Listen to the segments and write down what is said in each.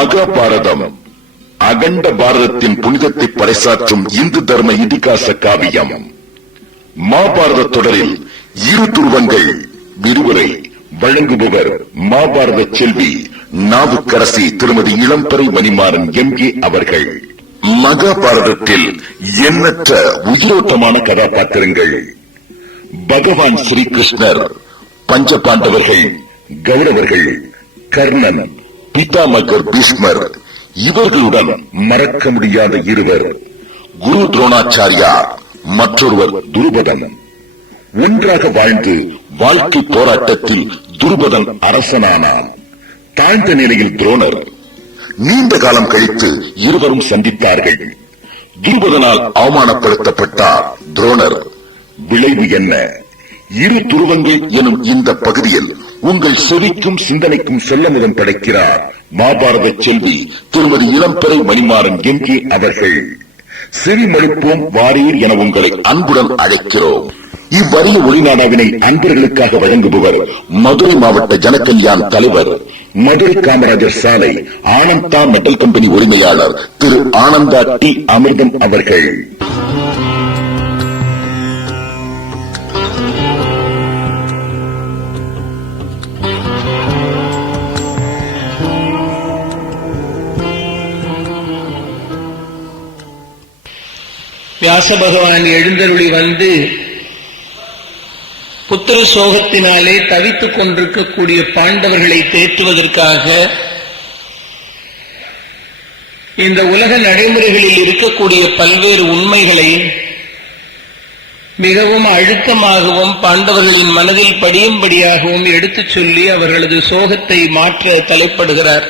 மகாபாரதம் அகண்ட பாரதத்தின் புனிதத்தை பறைசாற்றும் இந்து தர்ம இதிகாச காவியம். மாபாரத தொடரில் இரு துருவங்கள் விரிவுரை வழங்குபவர் மாபாரத செல்வி நாவுக்கரசி திருமதி இளம்பறை மணிமாறன் எம் ஏ அவர்கள். மகாபாரதத்தில் எண்ணற்ற உயிரோட்டமான கதாபாத்திரங்கள். பகவான் ஸ்ரீகிருஷ்ணர் பஞ்ச பாண்டவர்கள் கௌரவர்கள் கர்ணன் பிதாமகர் பீஷ்மர். இவர்களுடன் மறக்க முடியாத இருவர். குரு துரோணாச்சாரியார் மற்றொருவர் துருபதன் ஒன்றாக வாழ்ந்து வாழ்க்கை போராட்டத்தில் துருபதன் அரசனானான். தாழ்ந்த நிலையில் துரோணர் நீண்ட காலம் கழித்து இருவரும் சந்தித்தார்கள். துருபதனால் அவமானப்படுத்தப்பட்டார் துரோணர். விளைவு என்ன? இரு துருவங்கள் எனும் இந்த பகுதியில் உங்கள் செவிக்கும் சிந்தனைக்கும் செல்லமுதம் படைக்கிறார் மாபாரத செல்வி திருமதி இளம்பெறை மணிமாறன் எம் கே அவர்கள். செவி மடுப்போம் வாரீர் என உங்களை அன்புடன் அழைக்கிறோம். இவ்வரிய ஒளிநாடாவினை அன்பர்களுக்காக வழங்குபவர் மதுரை மாவட்ட ஜனகல்யாண் தலைவர் மதுரை காமராஜர் சாலை ஆனந்தா மெட்டல் கம்பெனி உரிமையாளர் திரு ஆனந்தா டி. அமிர்தம் அவர்கள். வியாச பகவான் எழுந்தருளி வந்து புத்திர சோகத்தினாலே தவித்துக் கொண்டிருக்கக்கூடிய பாண்டவர்களை தேற்றுவதற்காக இந்த உலக நடைமுறைகளில் இருக்கக்கூடிய பல்வேறு உண்மைகளை மிகவும் அழுத்தமாகவும் பாண்டவர்களின் மனதில் படியும்படியாகவும் எடுத்துச் சொல்லி அவர்களது சோகத்தை மாற்ற தலைப்படுகிறார்.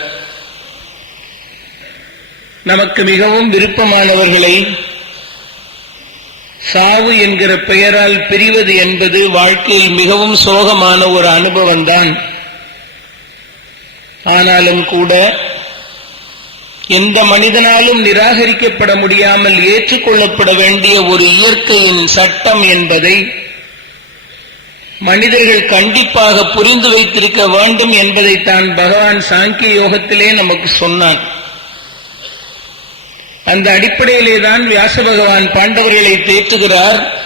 நமக்கு மிகவும் விருப்பமானவர்களை சாவு என்கிற பெயரால் பிரிவது என்பது வாழ்க்கையில் மிகவும் சோகமான ஒரு அனுபவம் தான் ஆனாலும் கூட எந்த மனிதனாலும் நிராகரிக்கப்பட முடியாமல் ஏற்றுக்கொள்ளப்பட வேண்டிய ஒரு இயற்கையின் சட்டம் என்பதை மனிதர்கள் கண்டிப்பாக புரிந்து வைத்திருக்க வேண்டும் என்பதை தான் பகவான் சாங்கிய யோகத்திலே நமக்கு சொன்னான். அந்த அடிப்படையிலே தான் வியாச பகவான் பாண்டவர்களை தேற்றுகிறார்.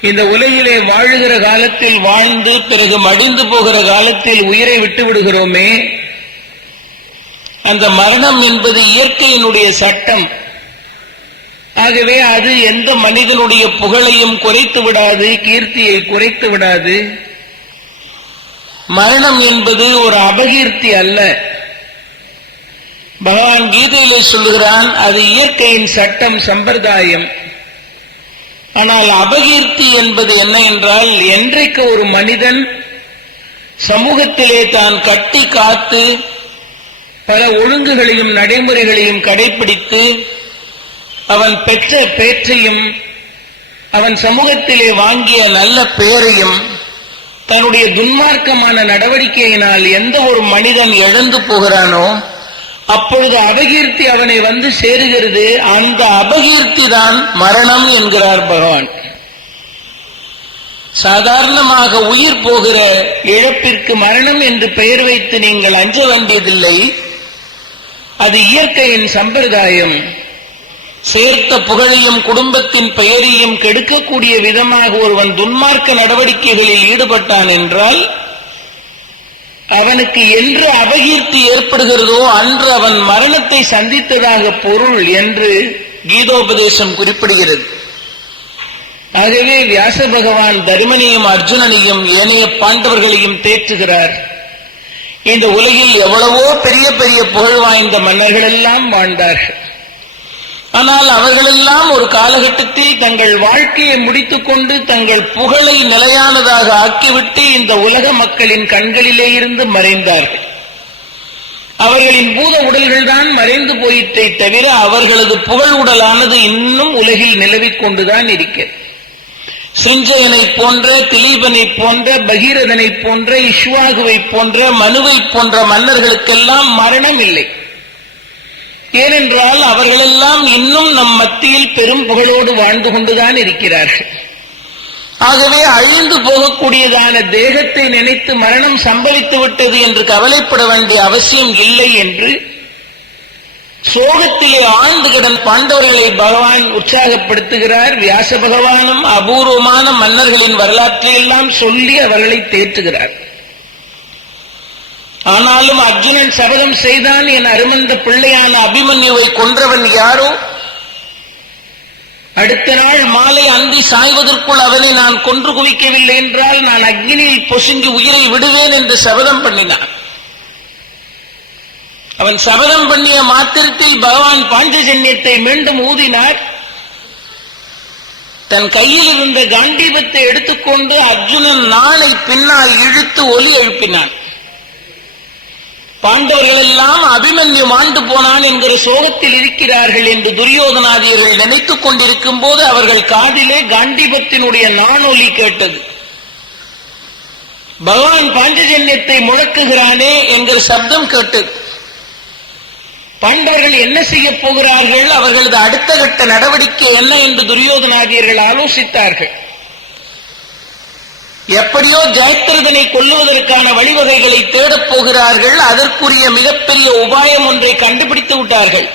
இந்த உலகிலே வாழுகிற காலத்தில் வாழ்ந்து பிறகு மடிந்து போகிற காலத்தில் உயிரை விட்டு விடுகிறோமே. அந்த மரணம் என்பது இயற்கையினுடைய சட்டம். ஆகவே அது எந்த மனிதனுடைய புகழையும் குறைத்து விடாது கீர்த்தியை குறைத்து விடாது. மரணம் என்பது ஒரு அபகீர்த்தி அல்ல. பகவான் கீதையிலே சொல்லுகிறான் அது இயற்கையின் சட்டம் சம்பிரதாயம். ஆனால் அபகீர்த்தி என்பது என்ன என்றால் என்றைக்கு ஒரு மனிதன் சமூகத்திலே தான் கட்டி காத்து பல ஒழுங்குகளையும் நடைமுறைகளையும் கடைபிடித்து அவன் பெற்ற பேற்றையும் அவன் சமூகத்திலே வாங்கிய நல்ல பெயரையும் தன்னுடைய துன்மார்க்கமான நடவடிக்கையினால் எந்த ஒரு மனிதன் இழந்து போகிறானோ அப்பொழுது அபகீர்த்தி அவனை வந்து சேருகிறது. அந்த அபகீர்த்தி தான் மரணம் என்கிறார் பகவான். சாதாரணமாக உயிர் போகிற இழப்பிற்கு மரணம் என்று பெயர் வைத்து நீங்கள் அஞ்ச வேண்டியதில்லை. அது இயற்கையின் சம்பிரதாயம். சேர்த்த புகழையும் குடும்பத்தின் பெயரையும் கெடுக்கக்கூடிய விதமாக ஒருவன் துன்மார்க்க நடவடிக்கைகளில் ஈடுபட்டான் என்றால் அவனுக்கு என்று அபகீர்த்தி ஏற்படுகிறதோ அன்று அவன் மரணத்தை சந்தித்ததாக பொருள் என்று கீதோபதேசம் குறிப்பிடுகிறது. ஆகவே வியாச பகவான் தருமனையும் அர்ஜுனனையும் ஏனைய பாண்டவர்களையும் தேற்றுகிறார். இந்த உலகில் எவ்வளவோ பெரிய பெரிய புகழ் வாய்ந்த மன்னர்கள் எல்லாம் வாழ்ந்தார்கள். ஆனால் அவர்களெல்லாம் ஒரு காலகட்டத்தில் தங்கள் வாழ்க்கையை முடித்துக் கொண்டு தங்கள் புகழை நிலையானதாக ஆக்கிவிட்டு இந்த உலக மக்களின் கண்களிலே இருந்து மறைந்தார்கள். அவர்களின் பூத உடல்கள் தான் மறைந்து போயிட்டே தவிர அவர்களது புகழ் உடலானது இன்னும் உலகில் நிலவிக் கொண்டுதான் இருக்கிறது. சிஞ்சயனை போன்ற திலீபனை போன்ற பகீரதனை போன்ற இஷ்வாகுவை போன்ற மனுவை போன்ற மன்னர்களுக்கெல்லாம் மரணம் இல்லை. ஏனென்றால் அவர்களெல்லாம் இன்னும் நம் மத்தியில் பெரும் புகழோடு வாழ்ந்து கொண்டுதான் இருக்கிறார்கள். ஆகவே அழிந்து போகக்கூடியதான தேகத்தை நினைத்து மரணம் சம்பவித்து விட்டது என்று கவலைப்பட வேண்டிய அவசியம் இல்லை என்று சோகத்திலே ஆழ்ந்து கிடந்த பாண்டவர்களை பகவான் உற்சாகப்படுத்துகிறார். வியாச பகவானும் அபூர்வமான மன்னர்களின் வரலாற்றை எல்லாம் சொல்லி அவர்களை தேற்றுகிறார். ஆனாலும் அர்ஜுனன் சபதம் செய்தான் என் அருமந்த பிள்ளையான அபிமன்யுவை கொன்றவன் யாரோ? அடுத்த நாள் மாலை அந்தி சாய்வதற்குள் அவனை நான் கொன்று குவிக்கவில்லை என்றால் நான் அக்னியில் பொசுங்கி உயிரை விடுவேன் என்று சபதம் பண்ணினான். அவன் சபதம் பண்ணிய மாத்திரத்தில் பகவான் பாஞ்சஜன்யத்தை மீண்டும் ஊதினார். தன் கையில் இருந்த காண்டீபத்தை எடுத்துக்கொண்டு அர்ஜுனன் நாளை பின்னால் இழுத்து ஒலி எழுப்பினான். பாண்டவர்கள் எல்லாம் அபிமன்யு மாண்டு போனான் என்கிற சோகத்தில் இருக்கிறார்கள் என்று துரியோதனாதியர்கள் நினைத்துக் கொண்டிருக்கும் போது அவர்கள் காதிலே காண்டிபத்தினுடைய நானொலி கேட்டது. பகவான் பாஞ்சஜன்யத்தை முழக்குகிறானே என்கிற சப்தம் கேட்டது. பாண்டவர்கள் என்ன செய்ய போகிறார்கள்? அவர்களது அடுத்த கட்ட நடவடிக்கை என்ன என்று துரியோதனாதியர்கள் ஆலோசித்தார்கள். எப்படியோ ஜெயத்ரதனை கொல்லுவதற்கான வழிவகைகளை தேடப் போகிறார்கள். அதற்குரிய மிகப்பெரிய உபாயம் ஒன்றை கண்டுபிடித்து விட்டார்கள்.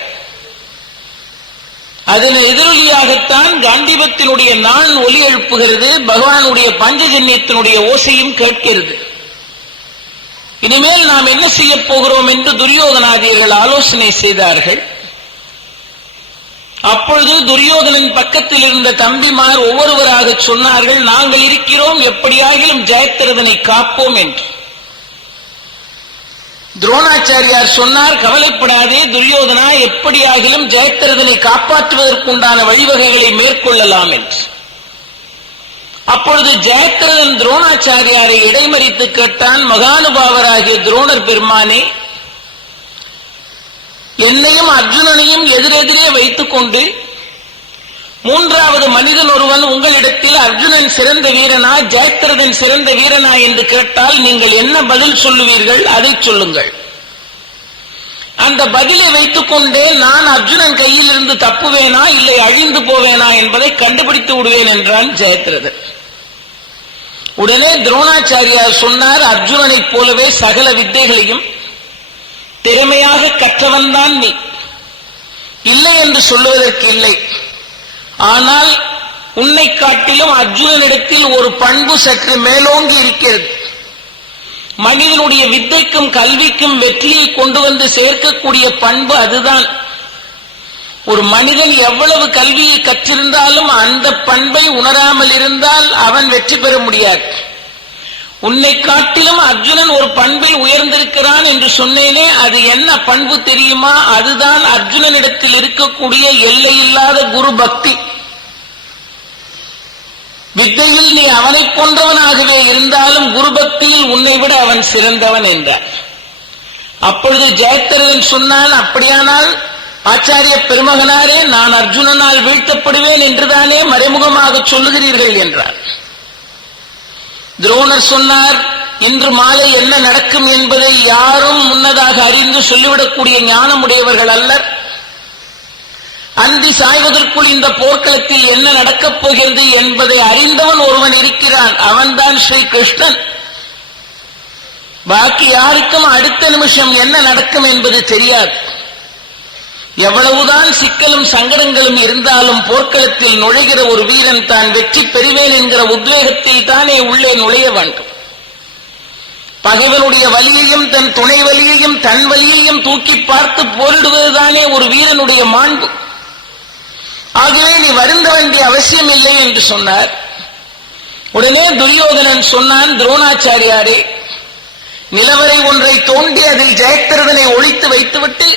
அதன் எதிரொலியாகத்தான் காந்திபத்தினுடைய நான் ஒலி எழுப்புகிறது. பகவானுடைய பஞ்சஜன்யத்தினுடைய ஓசையும் கேட்கிறது. இனிமேல் நாம் என்ன செய்ய போகிறோம் என்று துரியோதனாதியர்கள் ஆலோசனை செய்தார்கள். அப்பொழுது துரியோதனின் பக்கத்தில் இருந்த தம்பிமார் ஒவ்வொருவராக சொன்னார்கள் நாங்கள் இருக்கிறோம் எப்படியாகிலும் ஜெயத்திரதனை காப்போம் என்று. துரோணாச்சாரியார் சொன்னார் கவலைப்படாதே துரியோதனா எப்படியாகிலும் ஜெயத்திரதனை காப்பாற்றுவதற்குண்டான வழிவகைகளை மேற்கொள்ளலாம் என்று. அப்பொழுது ஜெயத்திரதன் துரோணாச்சாரியாரை இடைமறித்து கேட்டான் மகானுபாவராகிய துரோணர் பெருமானே என்னையும் அர்ஜுனனையும் எதிரெதிரே வைத்துக் கொண்டு மூன்றாவது மனிதன் ஒருவன் உங்களிடத்தில் அர்ஜுனன் சிறந்த வீரனா ஜெயத்ரதன் சிறந்த வீரனா என்று கேட்டால் நீங்கள் என்ன பதில் சொல்லுவீர்கள்? அதை சொல்லுங்கள். அந்த பதிலை வைத்துக் கொண்டே நான் அர்ஜுனன் கையில் இருந்து தப்புவேனா இல்லை அழிந்து போவேனா என்பதை கண்டுபிடித்து விடுவேன் என்றான் ஜெயத்ரதன் உடனே துரோணாச்சாரியார் சொன்னார் அர்ஜுனனைப் போலவே சகல வித்தைகளையும் திறமையாக கற்றவன்தான் நீ. இல்லை என்று சொல்லுவதற்கு இல்லை. ஆனால் உன்னை காட்டிலும் அர்ஜுனனிடத்தில் ஒரு பண்பு சற்று மேலோங்கி இருக்கிறது. மனிதனுடைய வித்தைக்கும் கல்விக்கும் வெற்றியை கொண்டு வந்து சேர்க்கக்கூடிய பண்பு அதுதான். ஒரு மனிதன் எவ்வளவு கல்வியை கற்றிருந்தாலும் அந்த பண்பை உணராமல் இருந்தால் அவன் வெற்றி பெற முடியாது. உன்னை காட்டிலும் அர்ஜுனன் ஒரு பண்பில் உயர்ந்திருக்கிறான் என்று சொன்னேனே அது என்ன பண்பு தெரியுமா? அதுதான் அர்ஜுனனிடத்தில் இருக்கக்கூடிய எல்லையில்லாத குரு பக்தி. வித்தையில் நீ அவனை போன்றவனாகவே இருந்தாலும் குரு பக்தியில் உன்னை விட அவன் சிறந்தவன் என்றார். அப்பொழுது ஜெயத்திரதன் சொன்னான் அப்படியானால் ஆச்சாரிய பெருமகனாரே நான் அர்ஜுனனால் வீழ்த்தப்படுவேன் என்றுதானே மறைமுகமாக சொல்லுகிறீர்கள் என்றார். துரோணர் சொன்னார் இன்று மாலை என்ன நடக்கும் என்பதை யாரும் முன்னதாக அறிந்து சொல்லிவிடக்கூடிய ஞானமுடையவர்கள் அல்லர். அந்தி சாய்வதற்குள் இந்த போர்க்களத்தில் என்ன நடக்கப் போகிறது என்பதை அறிந்தவன் ஒருவன் இருக்கிறான். அவன்தான் ஸ்ரீ கிருஷ்ணன். பாக்கி யாருக்கும் அடுத்த நிமிஷம் என்ன நடக்கும் என்பது தெரியாது. எவ்வளவுதான் சிக்கலும் சங்கடங்களும் இருந்தாலும் போர்க்களத்தில் நுழைகிற ஒரு வீரன் தான் வெற்றி பெறுவேன் என்கிற உத்வேகத்தில் தானே உள்ளே நுழைய வேண்டும். பகைவனுடைய வலியையும் தன் துணை வலியையும் தன் வலியையும் தூக்கி பார்த்து போரிடுவதுதானே ஒரு வீரனுடைய மாண்பு. ஆகவே நீ வருந்த வேண்டிய அவசியம் இல்லை என்று சொன்னார். உடனே துரியோதனன் சொன்னான் துரோணாச்சாரியாரே நிலவரை ஒன்றை தோண்டி அதில் ஜெயத்திரதனை ஒழித்து வைத்துவிட்டு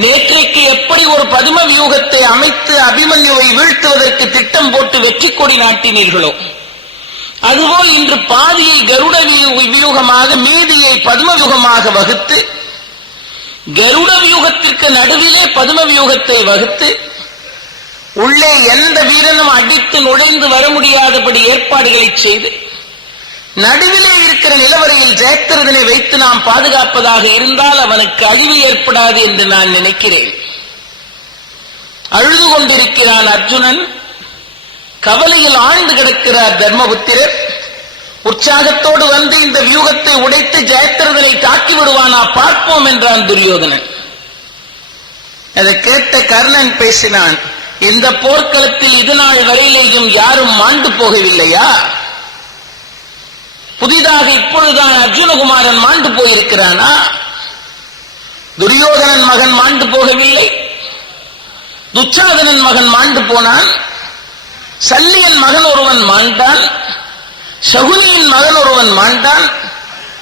நேற்றைக்கு எப்படி ஒரு பதும வியூகத்தை அமைத்து அபிமன்யுவை வீழ்த்துவதற்கு திட்டம் போட்டு வெற்றி கொடி நாட்டினீர்களோ? அதுபோல் இன்று பாதியை கருட வியூகமாக மீதியை பதும வியூகமாக வகுத்து கருட வியூகத்திற்கு நடுவிலே பதும வியூகத்தை வகுத்து உள்ளே எந்த வீரனும் அடித்து நுழைந்து வர முடியாதபடி ஏற்பாடுகளை செய்து நடுவிலே இருக்கிற நிலவரையில் ஜெயத்திரதனை வைத்து நாம் பாதுகாப்பதாக இருந்தால் அவனுக்கு அழிவு ஏற்படாது என்று நான் நினைக்கிறேன். அழுது கொண்டிருக்கிறான் அர்ஜுனன். கவலையில் ஆழ்ந்து கிடக்கிறார் தர்மபுத்திரர். உற்சாகத்தோடு வந்து இந்த வியூகத்தை உடைத்து ஜெயத்திரதனை தாக்கி விடுவானா பார்ப்போம் என்றான் துரியோதனன். அதை கேட்ட கர்ணன் பேசினான் இந்த போர்க்களத்தில் இது நாள் வரையிலேயும் யாரும் மாண்டு போகவில்லையா? புதிதாக இப்பொழுதுதான் அர்ஜுனகுமாரன் மாண்டு போயிருக்கிறானா? துரியோதனன் மகன் மாண்டு போகவில்லை. துச்சாதனன் மகன் மாண்டு போனான். சல்லியன் மகன் ஒருவன் மாண்டான். சகுனியின் மகன் ஒருவன் மாண்டான்.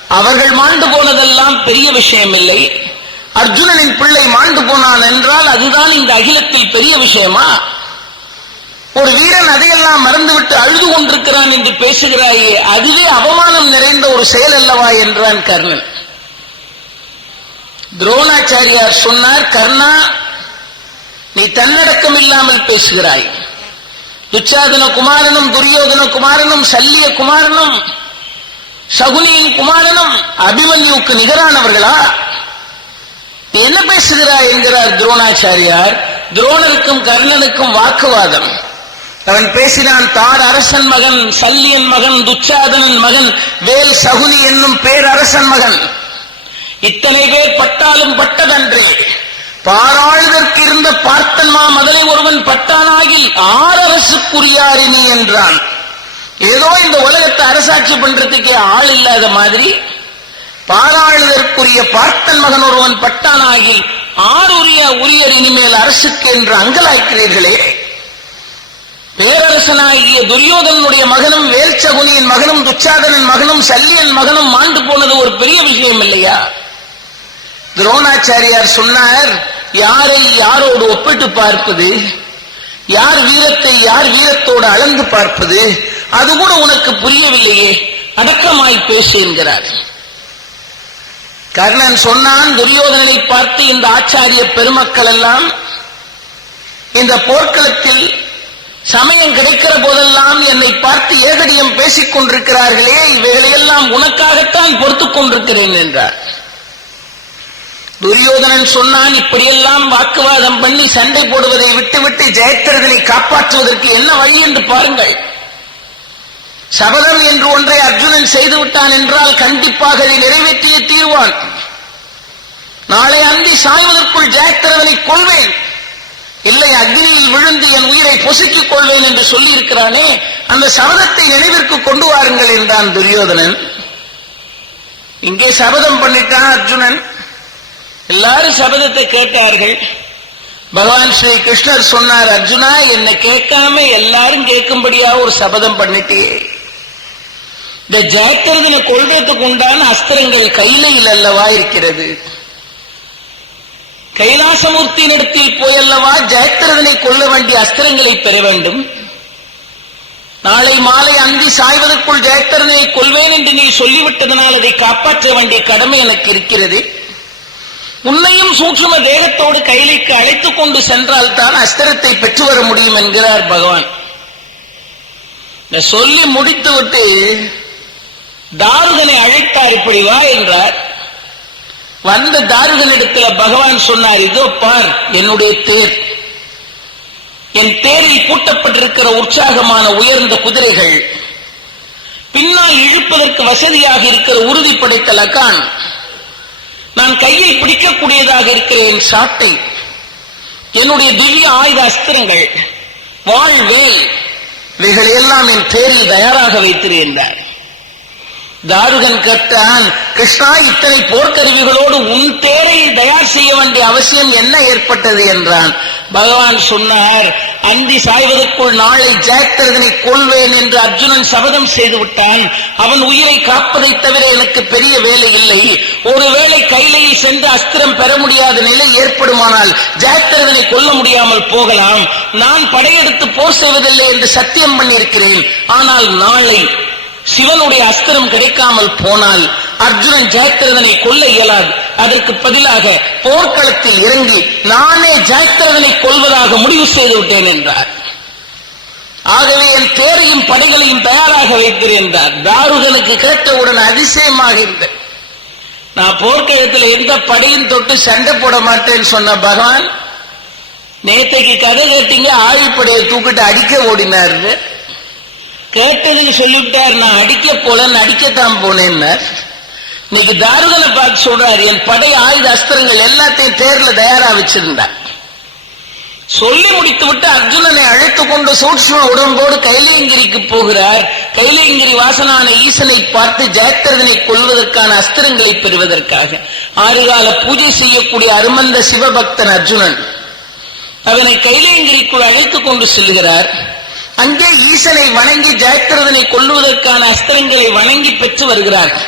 அவர்கள் மாண்டு போனதெல்லாம் பெரிய விஷயம் இல்லை அர்ஜுனனின் பிள்ளை மாண்டு போனான் என்றால் அதுதான் இந்த அகிலத்தில் பெரிய விஷயமா? ஒரு வீரன் அதையெல்லாம் மறந்துவிட்டு அழுது கொண்டிருக்கிறான் என்று பேசுகிறாயே அதுவே அவ நிறைந்த ஒரு செயல் அல்லவா என்றான் கர்ணன். துரோணாச்சாரியார் சொன்னார் கர்ணா நீ தன்னடக்கம் இல்லாமல் பேசுகிறாய். துச்சாதன குமாரனும் துரியோதன குமாரனும் சல்லிய குமாரனும் சகுனியின் குமாரனும் அபிமன்யுக்கு நிகரானவர்களா? என்ன பேசுகிறாய்? என்கிறார் துரோணாச்சாரியார். துரோணருக்கும் கர்ணனுக்கும் வாக்குவாதம். அவன் பேசினான் தார் அரசன் மகன் சல்லியன் மகன் துச்சாதனன் மகன் வேல் சகுனி என்னும் பேரரசன் மகன். இத்தனை பேர் பட்டாலும் பட்டதன்றே. பாராளுதற்கு இருந்த பார்த்தன் மா மதலை ஒருவன் பட்டானாகி ஆரரசுக்குரியாரினி என்றான். ஏதோ இந்த உலகத்தை அரசாட்சி பண்றதுக்கே ஆள் இல்லாத மாதிரி பாராளுதற்குரிய பார்த்தன் மகன் ஒருவன் பட்டானாகி ஆறுரிய உரியர் இனிமேல் அரசுக்கு என்று அங்கலாய்க்கிறீர்களே. பேரரசனாகிய துரியோதனனுடைய மகனும் வேல்சகுனியின் மகனும் துச்சாதனன் மகனும் சல்லியன் மகனும் மாண்டு போனது ஒரு பெரிய விஷயம் இல்லையா? துரோணாச்சாரியார் சொன்னார் யாரை யாரோடு ஒப்பிட்டு பார்ப்பது? யார் வீரத்தை யார் வீரத்தோடு அளந்து பார்ப்பது? அது கூட உனக்கு புரியவில்லையே அடக்கமாய் பேசு என்கிறார். கர்ணன் சொன்னான் துரியோதனனை பார்த்து இந்த ஆச்சாரிய பெருமக்கள் எல்லாம் இந்த போர்க்களத்தில் சமயம் கிடைக்கிற போதெல்லாம் என்னை பார்த்து ஏகடியம் பேசிக் கொண்டிருக்கிறார்களே இவைகளையெல்லாம் உனக்காகத்தான் பொறுத்துக் கொண்டிருக்கிறேன் என்றார். துரியோதனன் சொன்னான் இப்படியெல்லாம் வாக்குவாதம் பண்ணி சண்டை போடுவதை விட்டுவிட்டு ஜெயத்திரதனை காப்பாற்றுவதற்கு என்ன வழி என்று பாருங்கள். சபதம் என்று ஒன்றை அர்ஜுனன் செய்து விட்டான் என்றால் கண்டிப்பாக அதை நிறைவேற்றியே தீர்வான். நாளை அந்தி சாய்வதற்குள் ஜெயத்திரதனை கொள்வேன் இல்லை அக்னியில் விழுந்து என் உயிரை பொசுக்கிக் கொள்வேன் என்று சொல்லி இருக்கிறானே அந்த சபதத்தை நினைவிற்கு கொண்டு வாருங்கள் என்றான் துரியோதனன். இங்கே சபதம் பண்ணிட்டான் அர்ஜுனன். எல்லாரும் சபதத்தை கேட்டார்கள். பகவான் ஸ்ரீ கிருஷ்ணர் சொன்னார் அர்ஜுனா என்னை கேட்காம எல்லாரும் கேட்கும்படியா ஒரு சபதம் பண்ணிட்டே இந்த ஜாக்கிரதனை கொள்வதற்கு உண்டான அஸ்திரங்கள் கைலையில் அல்லவா இருக்கிறது? கைலாசமூர்த்தியினிடத்தில் போயல்லவா ஜெயத்திரதனை கொள்ள வேண்டிய அஸ்திரங்களை பெற வேண்டும். நாளை மாலை அந்தி சாய்வதற்குள் ஜெயத்திரதனை கொள்வேன் என்று நீ சொல்லிவிட்டதனால் அதை காப்பாற்ற வேண்டிய கடமை எனக்கு இருக்கிறது. உன்னையும் சூட்சும தேகத்தோடு கைலைக்கு அழைத்துக் கொண்டு சென்றால் தான் அஸ்திரத்தை பெற்று வர முடியும் என்கிறார் பகவான். சொல்லி சொல்லி முடித்துவிட்டு தாருதனை அழைத்தார் இப்படி வா என்றார். வந்த தாருகனிடத்துல பகவான் சொன்னார் இதோ பார் என்னுடைய தேர். என் தேரில் பூட்டப்பட்டிருக்கிற உற்சாகமான உயர்ந்த குதிரைகள் பின்னால் இழுப்பதற்கு வசதியாக இருக்கிற உறுதி படைத்த லகான் நான் கையில் பிடிக்கக்கூடியதாக இருக்கிற என் சாட்டை என்னுடைய திவ்ய ஆயுத அஸ்திரங்கள் வாழ்வேல் வேல் இவைகள் எல்லாம் என் தேரில் தயாராக வைத்திருந்தார் தாருகன் கத்தான் கிருஷ்ணா இத்தனை போர்க்கருவிகளோடு உன் தேரை தயார் செய்ய வேண்டிய அவசியம் என்ன ஏற்பட்டது? என்றான். பகவான் சொன்னார் அந்தி சாய்வதற்குள் நாளை ஜெயத்திரதனை கொள்வேன் என்று அர்ஜுனன் சபதம் செய்து விட்டான். அவன் உயிரை காப்பதை தவிர எனக்கு பெரிய வேலை இல்லை. ஒருவேளை கைலையில் சென்று அஸ்திரம் பெற முடியாத நிலை ஏற்படுமானால் ஜெயத்திரதனை கொல்ல முடியாமல் போகலாம். நான் படையெடுத்து போர் செய்வதில்லை என்று சத்தியம் பண்ணியிருக்கிறேன். ஆனால் நாளை சிவனுடைய அஸ்திரம் கிடைக்காமல் போனால் அர்ஜுனன் ஜெயத்ரதனை கொல்ல இயலாது. அதற்கு பதிலாக போர்க்களத்தில் இறங்கி நானே ஜெயத்ரதனை கொல்வதாக முடிவு செய்து விட்டேன் என்றார். ஆகவே என் தேரையும் படைகளையும் தயாராக வைக்கிறேன் என்றார். தாருகனுக்கு கேட்டவுடன் அதிசயமாக இருந்தேன் நான் போர்க்களத்தில் எந்த படையும் தொட்டு சண்டை போட மாட்டேன்னு சொன்ன பகவான் நேத்தைக்கு கதை கேட்டீங்க ஆழிப்படையை தூக்கிட்டு அடிக்க ஓடினார். கேட்டதுக்கு சொல்லிவிட்டார் நான் அடிக்க போல அடிக்கத்தான் போனேன்னு இன்னைக்கு தாருகனை பார்த்து சொல்றாரு என் படை ஆயுத அஸ்திரங்கள் எல்லாத்தையும் தேர்ல தயாரா வச்சிருந்தார். சொல்லி முடித்து விட்டு அர்ஜுனனை அழைத்துக் கொண்டு சூட்சும உடம்போடு கைலேங்கிரிக்கு போகிறார். கைலேங்கிரி வாசனான ஈசனை பார்த்து ஜெயத்திரதனை கொள்வதற்கான அஸ்திரங்களை பெறுவதற்காக. ஆறுகால பூஜை செய்யக்கூடிய அருமந்த சிவபக்தன் அர்ஜுனன் அவனை கைலேங்கிரிக்குள் அழைத்துக் கொண்டு செல்கிறார். அங்கே ஈசனை வணங்கி ஜெயத்திரதனை கொல்லுவதற்கான அஸ்திரங்களை வணங்கி பெற்று வருகிறார்கள்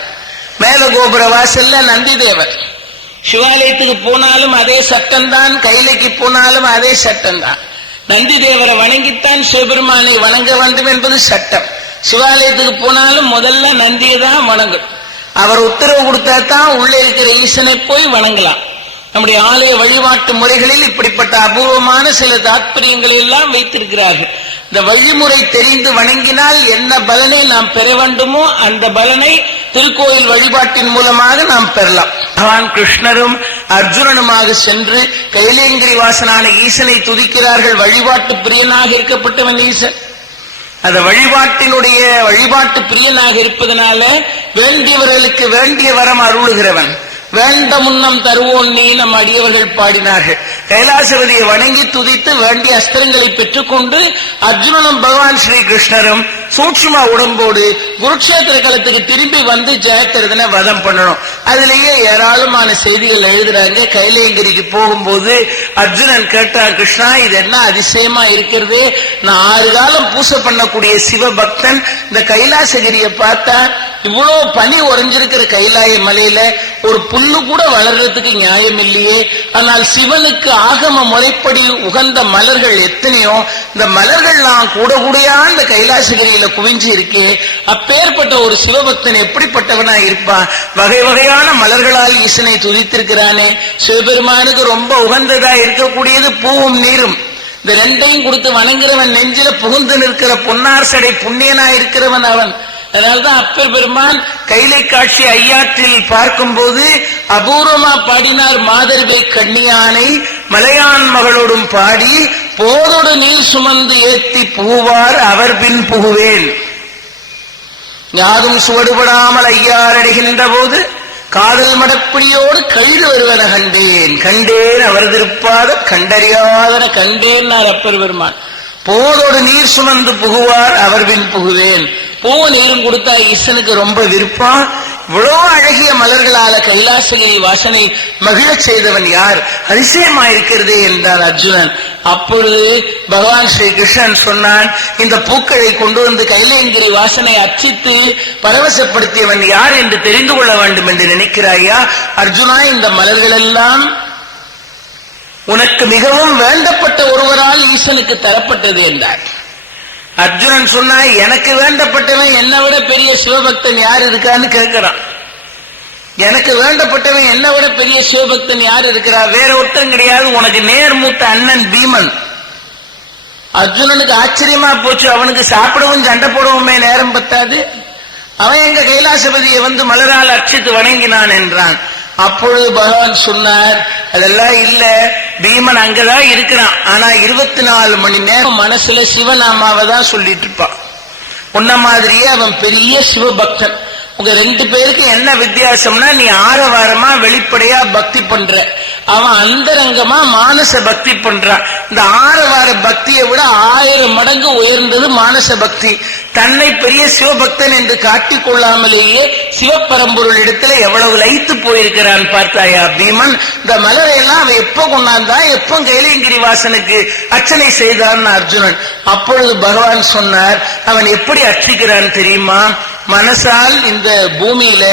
மேல கோபுர வாசல்ல நந்திதேவர். சிவாலயத்துக்கு போனாலும் அதே சட்டம்தான் கைலைக்கு போனாலும் அதே சட்டம்தான். நந்தி தேவரை வணங்கித்தான் சிவபெருமானை வணங்க வேண்டும் என்பது சட்டம். சிவாலயத்துக்கு போனாலும் முதல்ல நந்தியை தான் வணங்கும். அவர் உத்தரவு கொடுத்தா தான் உள்ளே இருக்கிற ஈசனை போய் வணங்கலாம். நம்முடைய ஆலய வழிபாட்டு முறைகளில் இப்படிப்பட்ட அபூர்வமான சில தாத்பரியங்களை எல்லாம் வைத்திருக்கிறார்கள். இந்த வழிமுறை தெரிந்து வணங்கினால் என்ன பலனை நாம் பெற வேண்டுமோ அந்த பலனை திருக்கோயில் வழிபாட்டின் மூலமாக நாம் பெறலாம். பகவான் கிருஷ்ணரும் அர்ஜுனனுமாக சென்று கைலேங்கிரி வாசனான ஈசனை துதிக்கிறார்கள். வழிபாட்டு பிரியனாக இருக்கப்பட்டவன் ஈசன். அந்த வழிபாட்டினுடைய வழிபாட்டு பிரியனாக இருப்பதனால வேண்டியவர்களுக்கு வேண்டிய வரம் அருளுகிறவன். வேண்ட முன்னம் தருவோன் நீ நம் அடியவர்கள் பாடினார்கள். கைலாசபதியை வணங்கி துதித்து வேண்டிய அஸ்திரங்களை பெற்றுக்கொண்டு அர்ஜுனனும் பகவான் ஸ்ரீ கிருஷ்ணரும் சூட்சும உடம்போடு குருக்ஷேத்திர களத்துக்கு திரும்பி வந்து ஜெயத்திரதனை வதம் பண்ணணும். அதுலயே ஏராளமான செய்திகள் எழுதுறாங்க. கைலேங்கிரிக்கு போகும்போது அர்ஜுனன் கேட்டான் கிருஷ்ணா இது என்ன அதிசயமா இருக்கிறது? நான் ஆறு காலம் பூசை பண்ணக்கூடிய சிவபக்தன். இந்த கைலாசகிரியை பார்த்தா இவ்வளவு பனி உறைஞ்சிருக்கிற கைலாய மலையில ஒரு புல்லு கூட வளர்றதுக்கு நியாயம் இல்லையே. ஆனால் சிவனுக்கு ஆகம முறைப்படி உகந்த மலர்கள் எத்தனையோ. இந்த மலர்கள்லாம் கூட கூடையா இந்த கைலாசகிரியில் குவிஞ்சு இருக்கே அப்பேற்பட்ட ஒரு சிவபக்தன் எப்படிப்பட்டவனா இருப்பான் வகை வகையான மலர்களால் ஈசனை துதித்திருக்கிறானே. சிவபெருமானுக்கு ரொம்ப உகந்ததா இருக்கக்கூடியது பூவும் நீரும். இந்த ரெண்டையும் கொடுத்து வணங்குறவன் நெஞ்சில புகுந்து நிற்கிற பொன்னார் சடை புண்ணியனா இருக்கிறவன் அவன். அதனால்தான் அப்பர் பெருமான் கைலை காட்சி ஐயாற்றில் பார்க்கும் போது அபூர்வமா பாடினார் மாதர்வை கண்ணியானை மலையான் மகளோடும் பாடி போதொடு நீர் சுமந்து ஏத்தி புகுவார் அவர் பின் புகுவேன். யாரும் சுவடுபடாமல் ஐயார் அடைகின்ற போது காதல் மடப்பிடியோடு கழிடு வருவன கண்டேன். கண்டேன் அவர் திருப்பாத கண்டறியாதன கண்டேன் அப்பர் பெருமான் போதோடு நீர் சுமந்து புகுவார் அவர் பின் புகுவேன். பூ நீரும் கொடுத்தா ஈசனுக்கு ரொம்ப விருப்பம். இவ்வளோ அழகிய மலர்களால கைலாசகிரி வாசனை மகிழச் செய்தவன் யார்? அதிசயமாயிருக்கிறதே என்றார் அர்ஜுனன். அப்பொழுது பகவான் ஸ்ரீ கிருஷ்ணன் சொன்னான் இந்த பூக்களை கொண்டு வந்து கைலேந்திரி வாசனை அச்சித்து பரவசப்படுத்தியவன் யார் என்று தெரிந்து கொள்ள வேண்டும் என்று நினைக்கிறாயா? அர்ஜுனா இந்த மலர்கள் எல்லாம் உனக்கு மிகவும் வேண்டப்பட்ட ஒருவரால் ஈசனுக்கு தரப்பட்டது என்றார். அர்ஜுனன் சொன்னா எனக்கு வேண்டப்பட்டவன் என்னை விட பெரிய சிவபக்தன் யார் இருக்கான்னு கேட்கிறான். எனக்கு வேண்டப்பட்டவன் என்னை விட பெரிய சிவபக்தன் யார் இருக்கிறா? வேற ஒருத்தன் கிடையாது. உனக்கு நேர்மூத்த அண்ணன் பீமன். அர்ஜுனனுக்கு ஆச்சரியமா போச்சு. அவனுக்கு சாப்பிடவும் சண்டை போடவுமே நேரம் பத்தாது. அவன் எங்க கைலாசபதியை வந்து மலரால் அர்ச்சித்து வணங்கினான் என்றான். அப்பொழுது பகவான் சொன்னார் அதெல்லாம் இல்ல பீமன் அங்கதான் இருக்கிறான். ஆனா இருபத்தி நாலு மணி நேரம் மனசுல சிவநாமாவை தான் சொல்லிட்டு இருப்பான். உன்ன மாதிரியே அவன் பெரிய சிவபக்தன். உங்க ரெண்டு பேருக்கு என்ன வித்தியாசம்னா நீ ஆரவாரமா வெளிப்படையா பக்தி பண்ற. அவன் அந்தரங்கமா மானச பக்தி பண்றான். இந்த ஆரவார பக்தியை விட ஆயிரம் மடங்கு உயர்ந்தது மானச பக்தி. தன்னை பெரிய சிவபக்தன் என்று காட்டிக் கொள்ளாமலேயே சிவப்பரம்பொருள் இடத்துல எவ்வளவு லைத்து போயிருக்கிறான் பார்த்தாயா பீமன்? இந்த மலரையெல்லாம் அவன் எப்ப கொண்டாந்தான் எப்ப கைலேங்கிரி வாசனுக்கு அர்ச்சனை செய்தான் அர்ஜுனன். அப்பொழுது பகவான் சொன்னார் அவன் எப்படி அர்ச்சிக்கிறான் தெரியுமா? மனசால் இந்த பூமியில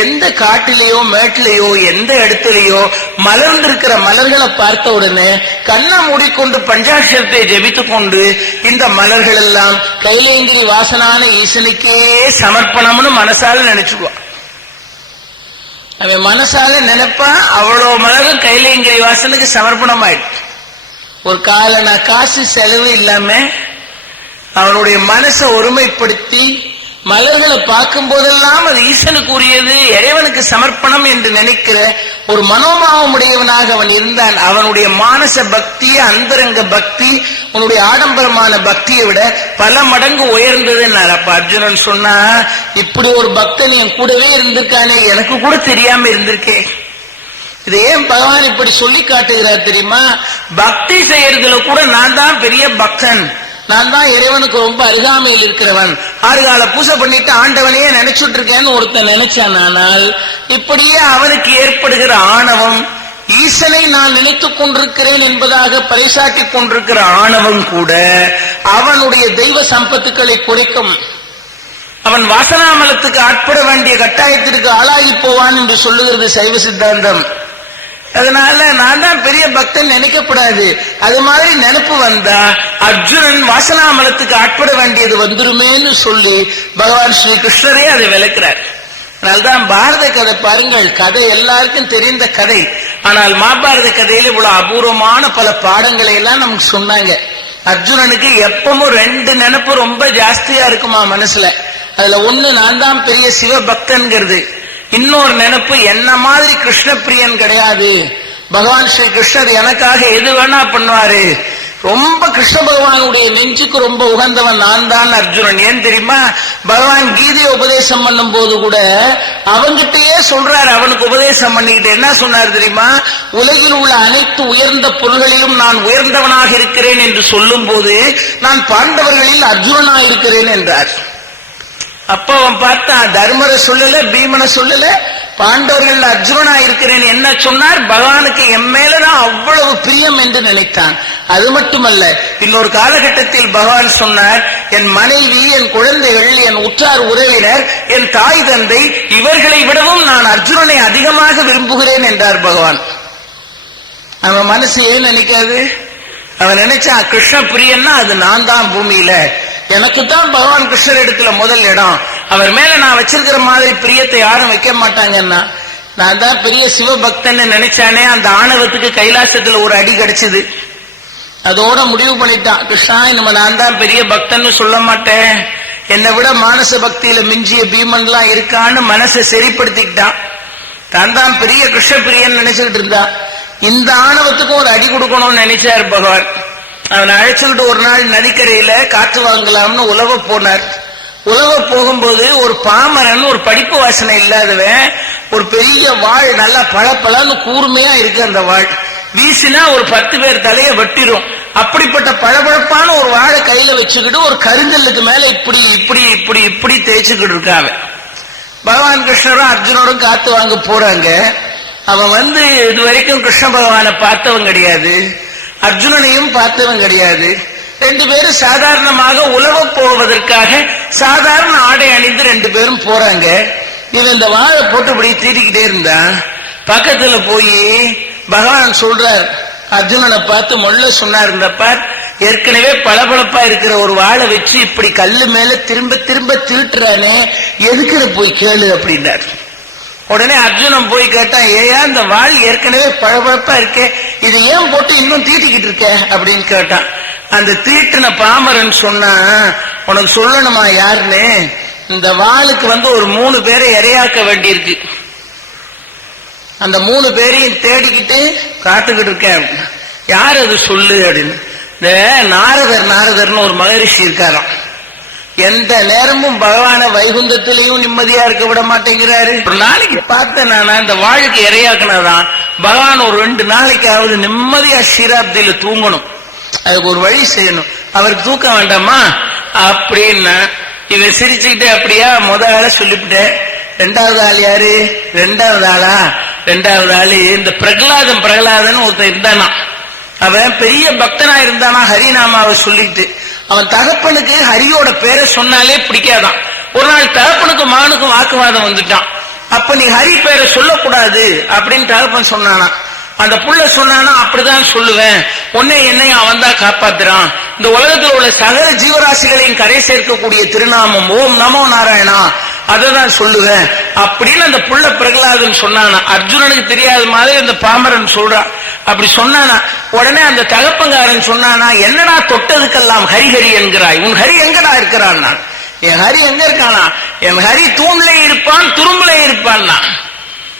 எந்த காட்டிலேயோ மேட்டிலேயோ எந்த இடத்திலேயோ மலர்ந்திருக்கிற மலர்களை பார்த்த உடனே கண்ணை மூடிக்கொண்டு பஞ்சாட்சரத்தை ஜெபித்துக் கொண்டு இந்த மலர்கள் எல்லாம் கைலேந்திரி வாசனான ஈசனுக்கே சமர்ப்பணம்னு மனசால நினைச்சுக்குவான் அவன் மனசால நினைப்பான் அவ்வளோ மலரும் கைலேங்கிரி வாசனுக்கு சமர்ப்பணம் ஆயிடுச்சு ஒரு காலனா காசு செலவு இல்லாம அவனுடைய மனசை ஒருமைப்படுத்தி மலர்களை பார்க்கும் போதெல்லாம் அது ஈசனுக்குரியது இறைவனுக்கு சமர்ப்பணம் என்று நினைக்கிற ஒரு மனோபாவம் உடையவனாக அவன் இருந்தான். அவனுடைய மானச பக்தி அந்தரங்க பக்தி உன்னுடைய ஆடம்பரமான பக்தியை விட பல மடங்கு உயர்ந்ததுன்னார் அப்ப அர்ஜுனன் சொன்னா இப்படி ஒரு பக்தன் என் கூடவே இருந்திருக்கானே எனக்கு கூட தெரியாம இருந்திருக்கே. இதை ஏன் பகவான் இப்படி சொல்லி காட்டுகிறார் தெரியுமா? பக்தி செய்யறதுல கூட நான் தான் பெரிய பக்தன். நான் தான் இறைவனுக்கு ரொம்ப அருகாமையில் இருக்கிறவன். ஆறு கால பூசை பண்ணிட்டு ஆண்டவனையே நினைச்சுட்டு இருக்கேன்னு ஒருத்தன் நினைச்சான் ஆனால் இப்படியே அவனுக்கு ஏற்படுகிற ஆணவம் ஈசனை நான் நினைத்துக் கொண்டிருக்கிறேன் என்பதாக பறைசாட்டி கொண்டிருக்கிற ஆணவம் கூட அவனுடைய தெய்வ சம்பத்துக்களை குறைக்கும். அவன் வாசனாமலத்துக்கு ஆட்பட வேண்டிய கட்டாயத்திற்கு ஆளாகி போவான் என்று சொல்லுகிறது சைவ சித்தாந்தம். அதனால நான் தான் பெரிய பக்தன் நினைக்கப்படாது. அது மாதிரி நினைப்பு வந்தா அர்ஜுனன் வாசனாமலத்துக்கு ஆட்பட வேண்டியது வந்துருமேன்னு சொல்லி பகவான் ஸ்ரீ கிருஷ்ணரே அதை விளக்குறார். அதனால்தான் பாரத கதை பாருங்கள். கதை எல்லாருக்கும் தெரிந்த கதை. ஆனால் மாபாரத கதையில இவ்வளவு அபூர்வமான பல பாடங்களை எல்லாம் நமக்கு சொன்னாங்க. அர்ஜுனனுக்கு எப்பவும் ரெண்டு நினைப்பு ரொம்ப ஜாஸ்தியா இருக்குமா மனசுல. அதுல ஒண்ணு நான் தான் பெரிய சிவபக்தன்கிறது. இன்னொரு நினைப்பு என்ன மாதிரி கிருஷ்ண பிரியன் கிடையாது. பகவான் ஸ்ரீ கிருஷ்ணர் எனக்காக எது வேணா பண்ணுவாரு. ரொம்ப கிருஷ்ண பகவானுடைய நெஞ்சுக்கு ரொம்ப உகந்தவன் நான் தான் அர்ஜுனன். ஏன் தெரியுமா? பகவான் கீதையை உபதேசம் பண்ணும் போது கூட அவங்கிட்டயே சொல்றாரு. அவனுக்கு உபதேசம் பண்ணிக்கிட்டு என்ன சொன்னார் தெரியுமா? உலகில் உள்ள அனைத்து உயர்ந்த பொருள்களிலும் நான் உயர்ந்தவனாக இருக்கிறேன் என்று சொல்லும் போது நான் பாண்டவர்களில் அர்ஜுனனாக இருக்கிறேன் என்றார். அப்ப அவன் பார்த்தான் தர்மரை சொல்லல பீமனை சொல்லல பாண்டவர்கள் அர்ஜுனா இருக்கிறேன் என்ன சொன்னார்? பகவானுக்கு என் மேலதான் அவ்வளவு பிரியம் என்று நினைத்தான். அது மட்டுமல்ல இன்னொரு காலகட்டத்தில் பகவான் சொன்னார் என் மனைவி என் குழந்தைகள் என் உற்றார் உறவினர் என் தாய் தந்தை இவர்களை விடவும் நான் அர்ஜுனனை அதிகமாக விரும்புகிறேன் என்றார் பகவான். அவன் மனசு ஏன் நினைக்காது? அவன் நினைச்சான் கிருஷ்ண பிரியன்னா அது நான் தான் பூமியில. எனக்கு தான் பகவான் கிருஷ்ணர் இடத்துல முதல் இடம். அவர் மேல நான் வச்சிருக்கிற மாதிரி பிரியத்தை யாரும் வைக்க மாட்டாங்கன்னா நான் தான் பெரிய சிவபக்தன்னு நினைச்சானே அந்த ஆணவத்துக்கு கைலாசத்துல ஒரு அடி கிடைச்சது. அதோட முடிவு பண்ணிட்டான். கிருஷ்ணா நம்ம நான் தான் பெரிய பக்தன்னு சொல்ல மாட்டேன். என்னை விட மானச பக்தியில மிஞ்சிய பீமன்லாம் இருக்கான்னு மனசை சரிப்படுத்திக்கிட்டான். தான் தான் பெரிய கிருஷ்ண பிரியன் நினைச்சுக்கிட்டு இருந்தான். இந்த ஆணவத்துக்கும் ஒரு அடி கொடுக்கணும்னு நினைச்சார் பகவான். அவனை அழைச்சுக்கிட்டு ஒரு நாள் நதிக்கரையில காற்று வாங்கலாம்னு உழவ போனார். உழவ போகும்போது ஒரு பாமரன் ஒரு படிப்பு வாசனை இல்லாதவன் ஒரு பெரிய வாழ் நல்லா பளபளன்னு கூர்மையா இருக்கு அந்த வாழ் வீசினா ஒரு பத்து பேர் தலைய வெட்டிரும். அப்படிப்பட்ட பளபளப்பான ஒரு வாழை கையில வச்சுக்கிட்டு ஒரு கருங்கல்லுக்கு மேல இப்படி இப்படி இப்படி இப்படி தேய்ச்சிக்கிட்டு இருக்காங்க பகவான் கிருஷ்ணரும் அர்ஜுனரும் காத்து வாங்க போறாங்க. அவன் வந்து இது வரைக்கும் கிருஷ்ண பகவானை பார்த்தவன் கிடையாது. அர்ஜுனனையும் பார்த்தவன் கிடையாது. ரெண்டு பேரும் சாதாரணமாக உழவ போவதற்காக சாதாரண ஆடை அணிந்து ரெண்டு பேரும் போறாங்க. இவன் இந்த வாழை போட்டு இப்படி தீட்டிக்கிட்டே இருந்தான். பக்கத்துல போய் பகவான் சொல்றார் அர்ஜுனனை பார்த்து மொல்ல சொன்னார் இந்த பார் ஏற்கனவே பளபளப்பா இருக்கிற ஒரு வாழை வச்சு இப்படி கல்லு மேல திரும்ப திரும்ப திருட்டுறானே எதுக்குற போய் கேளு அப்படின்னார். உடனே அர்ஜுனன் போய் கேட்டான் ஏயா இந்த வாள் ஏற்கனவே பளபளப்பா இருக்கே இது ஏன் போட்டு இன்னும் தீட்டிக்கிட்டு இருக்க? அப்படின்னு கேட்டான். அந்த தீட்டின பாமரன் சொன்னா உனக்கு சொல்லணுமா யாருன்னு? இந்த வாளுக்கு வந்து ஒரு மூணு பேரை இரையாக்க வேண்டியிருக்கு. அந்த மூணு பேரையும் தேடிக்கிட்டு காத்துக்கிட்டு இருக்கேன். யார் அது சொல்லு? அப்படின்னு. இந்த நாரதர் நாரதர்னு ஒரு மகரிஷி இருக்காராம். எந்த நேரமும் பகவான வைகுந்தத்திலையும் நிம்மதியா இருக்க விட மாட்டேங்கிறாரு. ஒரு நாளைக்கு பார்த்தேன் நான் இந்த வாழ்க்கை இரையாக்குனதான் பகவான் ஒரு ரெண்டு நாளைக்காவது நிம்மதியா சீராப்தியில தூங்கணும். அதுக்கு ஒரு வழி செய்யணும். அவருக்கு தூக்கம் வேண்டாமா? அப்படின்னா இவன் சிரிச்சுக்கிட்டே அப்படியா முத ஆள சொல்லிவிட்டேன். ரெண்டாவது ஆள் யாரு? ரெண்டாவது ஆளா? ரெண்டாவது ஆளு இந்த பிரகலாதன் பிரகலாதன் ஒருத்தன் இருந்தானா அவன் பெரிய பக்தனா இருந்தானா ஹரிநாமாவை சொல்லிட்டு. அவன் தகப்பனுக்கு ஹரியோட பேரை சொன்னாலே பிடிக்காதான். ஒரு நாள் தகப்பனுக்கும் மகனுக்கும் வாக்குவாதம் வந்துட்டான். அப்ப நீ ஹரி பேரை சொல்லக்கூடாது அப்படின்னு தகப்பன் சொன்னானா. அந்த புள்ள சொன்னானா அப்படிதான் சொல்லுவேன். உன்னை என்னையும் அவன் தான் காப்பாத்துறான். இந்த உலகத்தில் உள்ள சகல ஜீவராசிகளையும் கரை சேர்க்கக்கூடிய திருநாமம் ஓம் நமோ நாராயணா. அதை தான் சொல்லுவேன். அப்படின்னு அந்த புள்ள பிரகலாதன் சொன்னானா. அர்ஜுனனுக்கு தெரியாத மாதிரி அந்த பாமரன் சொல்றான் அப்படி சொன்னானா. உடனே அந்த தகப்பங்காரன் சொன்னானா என்னடா தொட்டதுக்கெல்லாம் ஹரிஹரி என்கிறாய்? உன் ஹரி எங்கடா இருக்கிறான் நான்? என் ஹரி எங்க இருக்கானா? என் ஹரி தூண்ல இருப்பான் துரும்புல இருப்பான்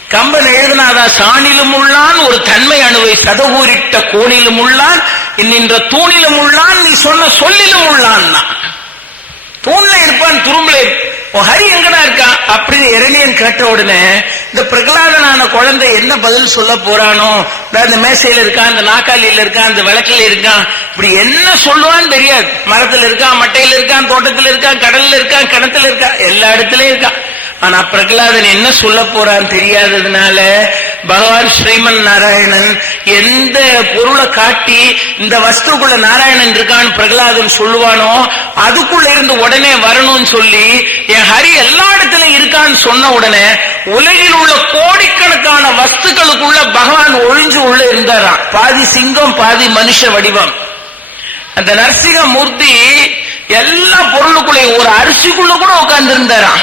கம்பன் எழுதினாதா சாணிலும் உள்ளான் ஒரு தன்மை அணுவை சதகூரிட்ட கோணிலும் உள்ளான் நின்ற தூணிலும் உள்ளான் நீ சொன்ன சொல்லிலும் உள்ளான் தூண்ல இருப்பான் துரும்புல இருப்பான். ஹரி எங்கடா இருக்கான் அப்படின்னு இரணியன் கேட்ட உடனே இந்த பிரகலாதனான குழந்தை என்ன பதில் சொல்ல போறானோ அந்த இந்த மேசையில இருக்கான் இந்த நாக்காளியில இருக்கான் இந்த விளக்கில இருக்கான் இப்படி என்ன சொல்லுவான்னு தெரியாது. மரத்துல இருக்கான் மட்டையில இருக்கான் தோட்டத்துல இருக்கான் கடல்ல இருக்கான் கிணத்துல இருக்கான் எல்லா இடத்துலயும் இருக்கான் ஆனா பிரகலாதன் என்ன சொல்ல போறான்னு தெரியாததுனால பகவான் ஸ்ரீமன் நாராயணன் எந்த பொருளை காட்டி இந்த வஸ்துக்குள்ள நாராயணன் இருக்கான்னு பிரகலாதன் சொல்லுவானோ அதுக்குள்ள இருந்து உடனே வரணும்னு சொல்லி என் ஹரி எல்லா இடத்துலயும் இருக்கான்னு சொன்ன உடனே உலகில் உள்ள கோடிக்கணக்கான வஸ்துக்களுக்குள்ள பகவான் ஒளிஞ்சு உள்ள இருந்தாராம். பாதி சிங்கம் பாதி மனுஷ வடிவம். அந்த நரசிங்க மூர்த்தி எல்லா பொருளுக்குள்ளே ஒரு அரிசிக்குள்ள கூட உட்கார்ந்து இருந்தாராம்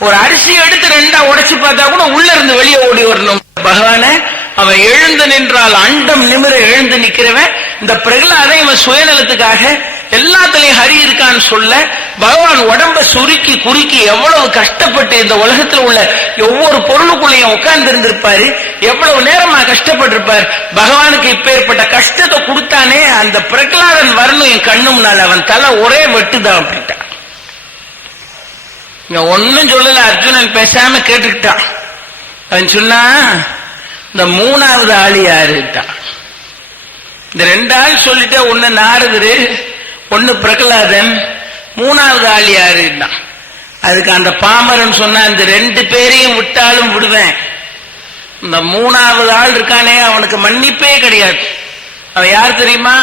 ஒரு அரிசி எடுத்து ரெண்டா உடைச்சு பார்த்தா கூட உள்ள இருந்து வெளியே ஓடி வரணும். பகவான அவன் எழுந்து நின்றால் அண்டம் நிமிர எழுந்து நிக்கிறவன் இந்த பிரகலாதை இவன் சுயநலத்துக்காக எல்லாத்துலயும் ஹரி இருக்கான்னு சொல்ல பகவான் உடம்ப சுருக்கி குறுக்கி எவ்வளவு கஷ்டப்பட்டு இந்த உலகத்துல உள்ள ஒவ்வொரு பொருளுக்குள்ளயும் உட்கார்ந்து இருந்திருப்பாரு எவ்வளவு நேரமா கஷ்டப்பட்டிருப்பார். பகவானுக்கு இப்பேற்பட்ட கஷ்டத்தை கொடுத்தானே அந்த பிரகலாதன் வரணும் என் கண்ணும்னால அவன் தலை ஒரே வெட்டுதான் அப்படின்ட்டான். இங்க ஒன்னும் சொல்லல அர்ஜுனன் பேசாம கேட்டுக்கிட்டான். அவன் சொன்னா இந்த மூணாவது ஆள் யாருட்டான் இந்த ரெண்டு ஆள் சொல்லிட்டு ஒன்னு நாரதரு ஒன்னு பிரகலாதன் மூணாவது ஆள் யாருட்டான் அதுக்கு அந்த பாமரன் சொன்னா இந்த ரெண்டு பேரையும் விட்டாலும் விடுவேன். இந்த மூணாவது ஆள் இருக்கானே அவனுக்கு மன்னிப்பே கிடையாது. அவன் யார் தெரியுமா?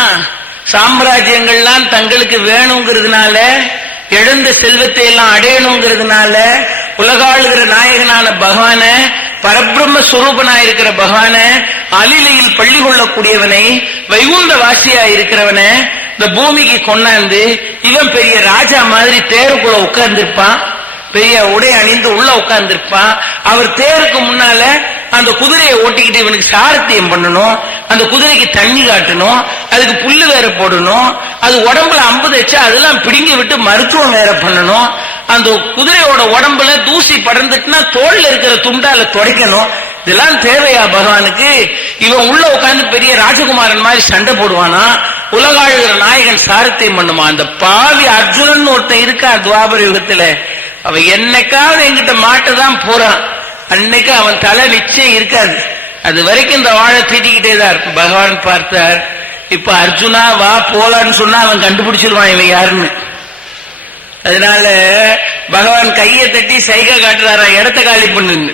சாம்ராஜ்யங்கள்லாம் தங்களுக்கு வேணுங்கிறதுனால எழுந்த செல்வத்தை எல்லாம் அடையணுங்கிறதுனால உலகாளுகிற நாயகனான பகவான பரபிரம்ம சுரூபனா இருக்கிற பகவான அலிலையில் பள்ளி கொள்ளக்கூடியவனை வைகுண்ட வாசியா இருக்கிறவனை இந்த பூமிக்கு கொண்டாந்து இவன் பெரிய ராஜா மாதிரி தேருக்குள்ள உட்கார்ந்திருப்பான். பெரிய உடை அணிந்து உள்ள உட்கார்ந்திருப்பான். அவர் தேருக்கு முன்னால அந்த குதிரையை ஓட்டிக்கிட்டு இவனுக்கு சாரத்தியம் பண்ணணும் அந்த குதிரைக்கு தண்ணி காட்டணும் அதுக்கு புல்லு வேற போடணும் அது உடம்புல அம்பு வச்சு அதெல்லாம் பிடுங்கி விட்டு மருத்துவம் வேற பண்ணணும். அந்த குதிரையோட உடம்புல தூசி படர்ந்துட்டுனா தோல்ல இருக்கிற துண்டால துடைக்கணும். இதெல்லாம் தேவையா பகவானுக்கு? இவன் உள்ள உட்காந்து பெரிய ராஜகுமாரன் மாதிரி சண்டை போடுவானா? உலகாழுகிற நாயகன் சாரத்தியம் பண்ணுமா? அந்த பாவி அர்ஜுனன் ஒருத்தன் இருக்கா துவாபர யுகத்துல. அவன் என்னைக்காவது என்கிட்ட மாட்டதான் போறான். அன்னைக்கு அவன் தலை நிச்சயம் இருக்காது. அது வரைக்கும் இந்த வாழை தீட்டிக்கிட்டே தான் இருக்கும். பகவான் பார்த்தார் இப்ப அர்ஜுனா வா போலான்னு சொன்னா அவன் கண்டுபிடிச்சிருவான் இவன் யாருன்னு. அதனால பகவான் கையை தட்டி சைகை காட்டுறாரா? இடத்த காலி பண்ணுன்னு.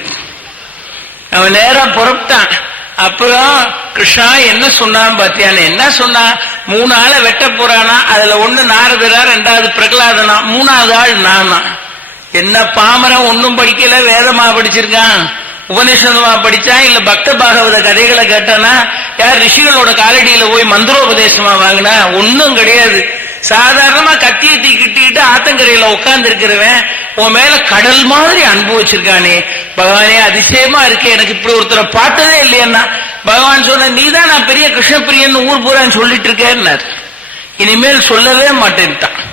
அவன் நேரம் புறப்பட்டான். அப்புறம் கிருஷ்ணா என்ன சொன்னான் பாத்தியானே என்ன சொன்னா? மூணு ஆளை வெட்ட போறானா? அதுல ஒண்ணு நாரதரா ரெண்டாவது பிரகலாதனா? மூணாவது ஆள் நானா? என்ன பாமரன் ஒன்னும் படிக்கல வேதமா படிச்சிருக்கான்? உபநிஷதமா படிச்சான் இல்ல பக்த பாகவத கதைகளை கேட்டானா யார் ரிஷிகளோட காலடியில போய் மந்திரோபதேசமா வாங்கினா? ஒன்னும் கிடையாது. சாதாரணமா கத்தியை தீக்கிட்டிட்டு ஆத்தங்கரையில உட்கார்ந்து இருக்கிறவன் உன் மேல கடல் மாதிரி அன்பு வச்சிருக்கானே. பகவானே அதிசயமா இருக்கு எனக்கு இப்படி ஒருத்தரை பார்த்ததே இல்லையன்னா. பகவான் சொன்ன நீதான் நான் பெரிய கிருஷ்ணப்பிரியன் ஊர் பூரான்னு சொல்லிட்டு இருக்கேன்னார். இனிமேல் சொல்லவே மாட்டேன்ட்டான்.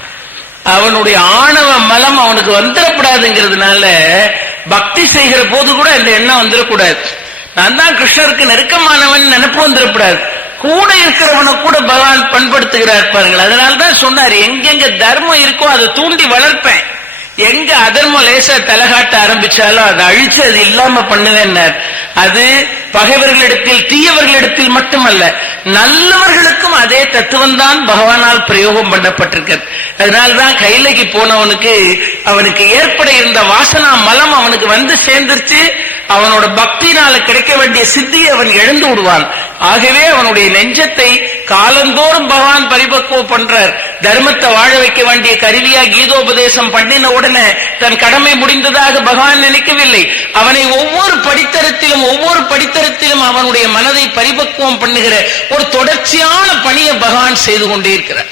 அவனுடைய ஆணவ மலம் அவனுக்கு வந்துடக்கூடாதுங்கிறதுனால பக்தி செய்கிற போது கூட இந்த எண்ணம் வந்துடக்கூடாது. நான் தான் கிருஷ்ணருக்கு நெருக்கமானவன் நினைப்பு வந்துடக்கூடாது கூட இருக்கிறவனை கூட பகவான் பண்படுத்துகிறார் பாருங்கள். அதனால்தான் சொன்னார் எங்கெங்க தர்மம் இருக்கோ அதை தூண்டி வளர்ப்பேன். எங்க அதர்மம் லேசா தலைகாட்ட ஆரம்பிச்சாலும் அதை அழிச்சு அது இல்லாம பண்ணுவேன்னார். அது பகைவர்களிடத்தில் தீயவர்களிடத்தில் மட்டுமல்ல நல்லவர்களுக்கும் அதே தத்துவம் தான் பகவானால் பிரயோகம் பண்ணப்பட்டிருக்கிறது. அதனால்தான் கைலைக்கு போனவனுக்கு அவனுக்கு ஏற்பட இருந்த வாசனா மலம் அவனுக்கு வந்து சேர்ந்துருச்சு. அவனோட பக்தினால கிடைக்க வேண்டிய சித்தியை அவன் எழுந்து விடுவான். ஆகவே அவனுடைய நெஞ்சத்தை காலந்தோறும் பகவான் பரிபக்குவம் பண்றார். தர்மத்தை வாழ வைக்க வேண்டிய கருவியா கீதோபதேசம் பண்ணின உடனே தன் கடமை முடிந்ததாக பகவான் நினைக்கவில்லை. அவனை ஒவ்வொரு படித்தரத்திலும் ஒவ்வொரு படித்தர படித்தரத்திலும் அவனுடைய மனதை பரிபக்குவம் பண்ணுகிற ஒரு தொடர்ச்சியான பணியை பகவான் செய்து கொண்டே இருக்கிறார்.